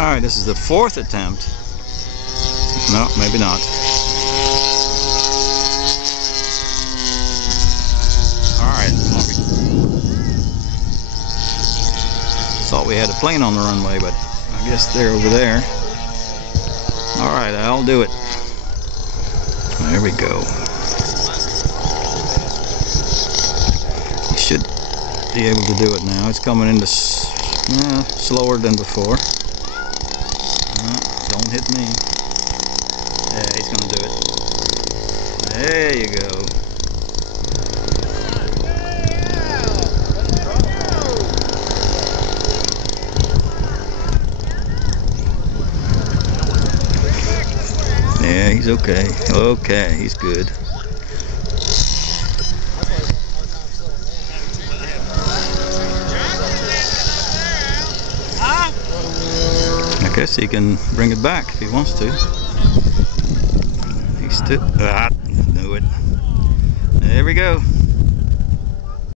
Alright, this is the fourth attempt. No, maybe not. Alright. Thought we had a plane on the runway, but I guess they're over there. Alright, I'll do it. There we go. You should be able to do it now. It's coming into slower than before. Don't hit me. Yeah, he's gonna do it. There you go. Yeah, he's okay. Okay, he's good. I guess he can bring it back if he wants to. He's still... knew it. There we go.